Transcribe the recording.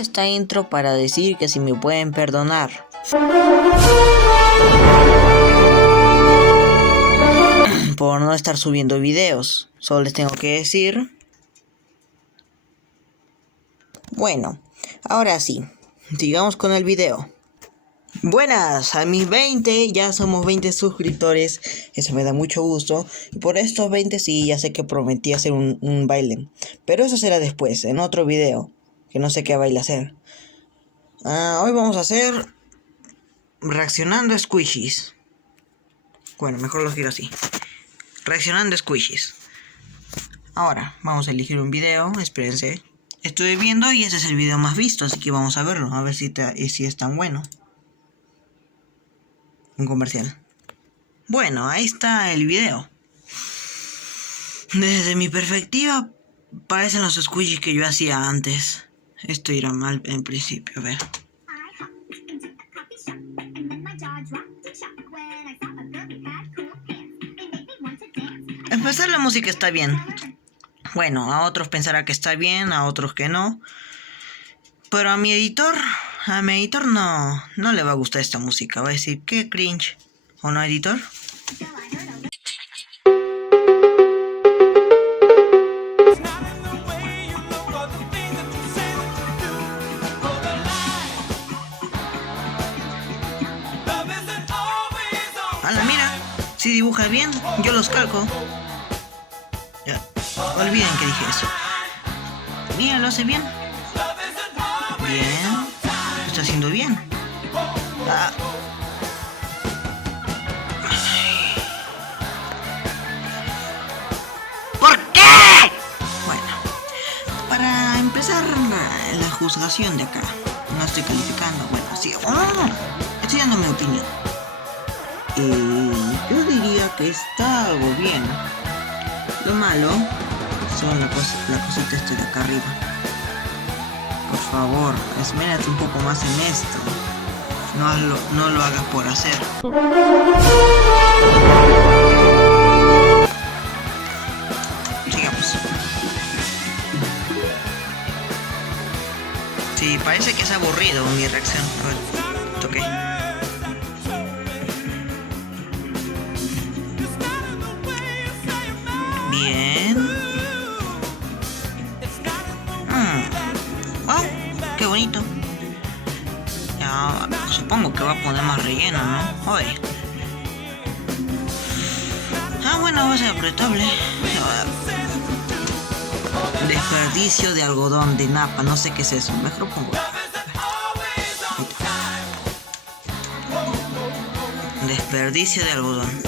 esta intro para decir que si me pueden perdonar. Por no estar subiendo videos. Solo les tengo que decir. Bueno, ahora sí. Sigamos con el video. Buenas, a mis 20, ya somos 20 suscriptores, eso me da mucho gusto. Y por estos 20 sí, ya sé que prometí hacer un baile, pero eso será después, en otro video, que no sé qué baile hacer. Hoy vamos a hacer reaccionando a squishies. Bueno, mejor lo giro así. Reaccionando a squishies. Ahora, vamos a elegir un video, espérense. Estuve viendo y ese es el video más visto, así que vamos a verlo, a ver si es tan bueno. Un comercial. Bueno, ahí está el video. Desde mi perspectiva, parecen los squishies que yo hacía antes. Esto irá mal en principio, a ver. Empezar la música está bien. Bueno, a otros pensará que está bien, a otros que no. Pero a mi editor no le va a gustar esta música. Va a decir, qué cringe. ¿O no, editor? ¡Hala, mira! Si dibuja bien, yo los calco. Ya, olviden que dije eso. Mira, lo hace bien. Bien. Lo está haciendo bien. ¿Por qué? Bueno, para empezar la juzgación de acá. No estoy calificando. Bueno, sí. Estoy dando mi opinión. Yo diría que está algo bien. Lo malo son la cosita esta de acá arriba. Por favor, esmérate un poco más en esto. No lo hagas por hacer. Sigamos. Sí, parece que es aburrido mi reacción. A ver, toqué. Bien. Oh, qué bonito. Ya, supongo que va a poner más relleno, ¿no? Oye. Bueno, va a ser apretable. Desperdicio de algodón de napa. No sé qué es eso. Mejor pongo. Desperdicio de algodón.